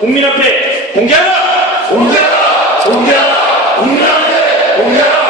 국민 앞에 공개하라! 공개하라! 공개하라! 국민 앞에 공개하라!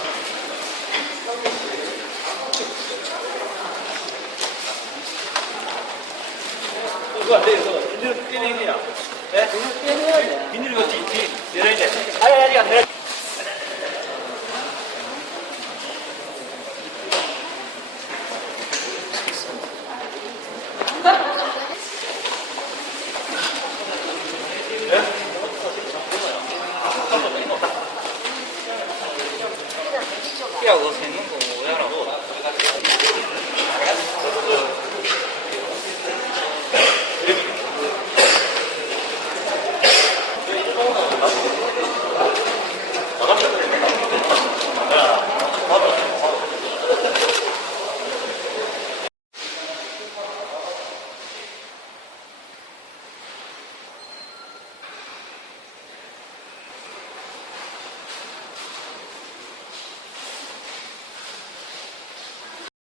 var değil o. Bindir ötüye neydi ya? He? Bindir ötüye değil. Derece. Hayır hayır hayır. Yeah, we'll see.